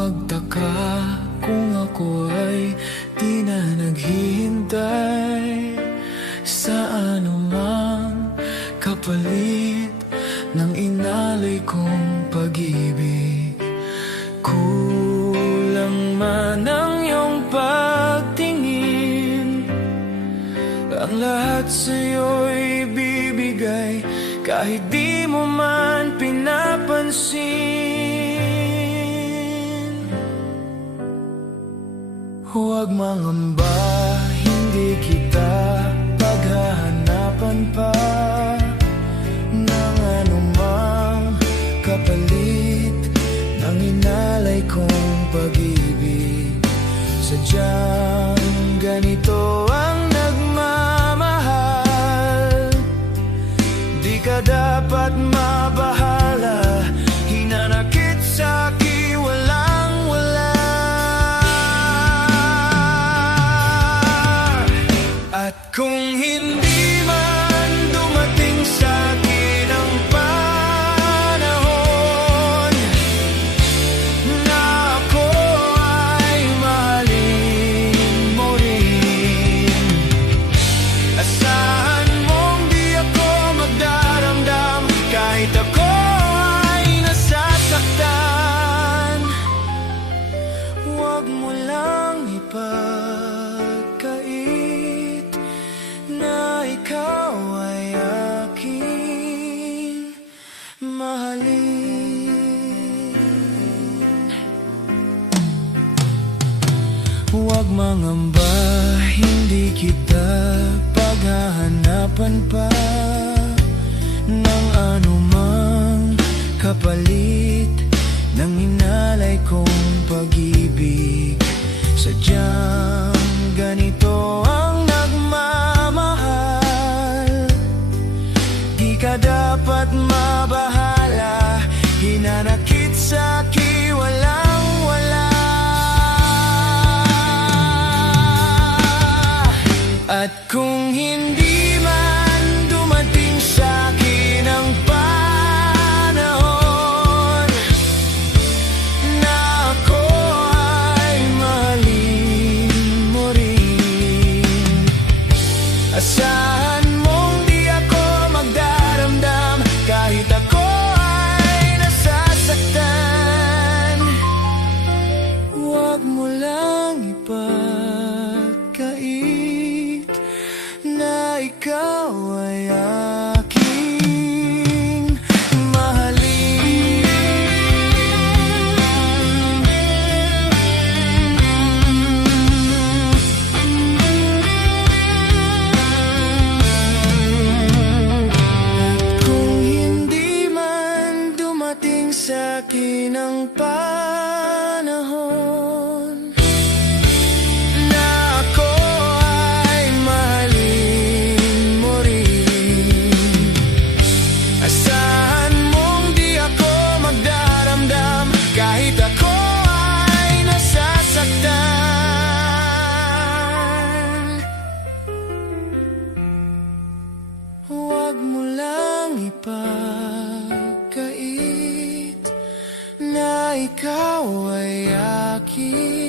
magtaka kung ako ay di na naghihintay sa anumang kapalit ng inalay kong pag-ibig. Kulang man ang iyong pagtingin, ang lahat sa'yo'y bibigay kahit di mo man pinapansin. Huwag mangamba, hindi kita paghahanapan pa ng anumang kapalit ng inalay kong pag-ibig. Sadyang ganito ang nagmamahal, di ka dapat mabahala, hinanakit sa'kin walang-wala. At kung hindi man dumating sa'kin ang panahon na ako ay mahalin mo rin, asahan mong di ako magdaramdam kahit ako ay nasasaktan. Huwag mo lang ipagkait na ikaw ay aking mahalin. Huwag mangamba, hindi kita paghahanapan pa ng anumang kapalit ng inalay kong pag-ibig. Sadyang ganito ang nagmamahal, di ka dapat mabahala, hinanakit sa'kin walang-wala. At kung hindi man dumating sa'kin ang panahon na ako ay mahalin mo rin, asahan mong di ako magdaramdam kahit ako ay nasasaktan. Huwag mo lang ipagkait na ikaw ay aking mahalin. Kung hindi man dumating sa'kin ang panahon na ako ay mahalin mo rin, asahan mong di ako magdaramdam kahit ako ay nasasaktan. Huwag mo lang ipagkait na ikaw ay aking